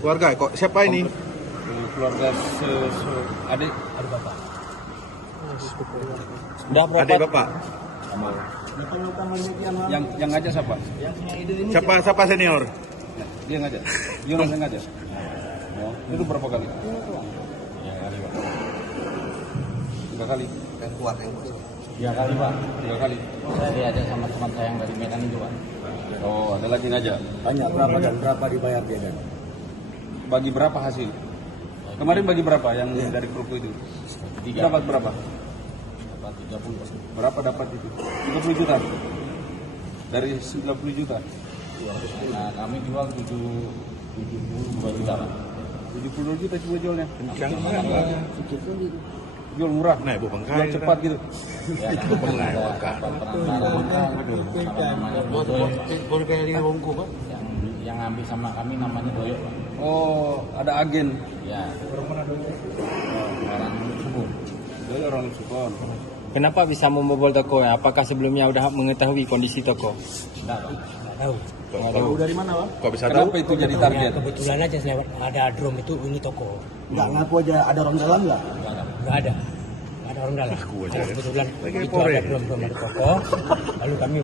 Keluarga, kok siapa ini? Keluarga adik bapak. Udah berapa? Adik bapak. Yang ngajak siapa? Siapa senior? Nah, dia ngajak. Yunus yang ngajak. Oh, itu berapa kali? Ya kali Pak. 3 kali. Yang kuat yang kecil. 3 kali Pak. 3 kali. Saya diajak sama teman saya yang dari Medan itu Pak. Oh, ada lagi ngajak. Banyak berapa dan berapa dibayar dia kan? Bagi berapa hasil? Kemarin bagi berapa yang dari Kroko itu? 3. Dapat berapa? Dapat 30. Berapa dapat itu? 30 juta. Dari 90 juta. Nah, kami jual 72 juta Pak. 70 juta cuma jualnya. Kencang Jual murah. Nah, ibu Jual bangkai. cepat gitu. Ya, ada namanya Doyo. Yang ambil sama kami namanya Doyo Pak. Oh, ada agen. Ya. Orang Subur. Dari orang Sukon. Kenapa bisa membobol toko ya? Apakah sebelumnya udah mengetahui kondisi toko? Enggak Pak. Nggak tahu. Dari mana, Pak? Kok bisa tahu? Kenapa itu jadi target? Kebetulan aja saya ada drum itu ini toko. Enggak ngaku aja ada orang dalam enggak? Nggak ada. Nggak ada orang dalam. Ngaku aja, Ada ya. kebetulan Lagi itu pore. ada drum dari toko. Lalu kami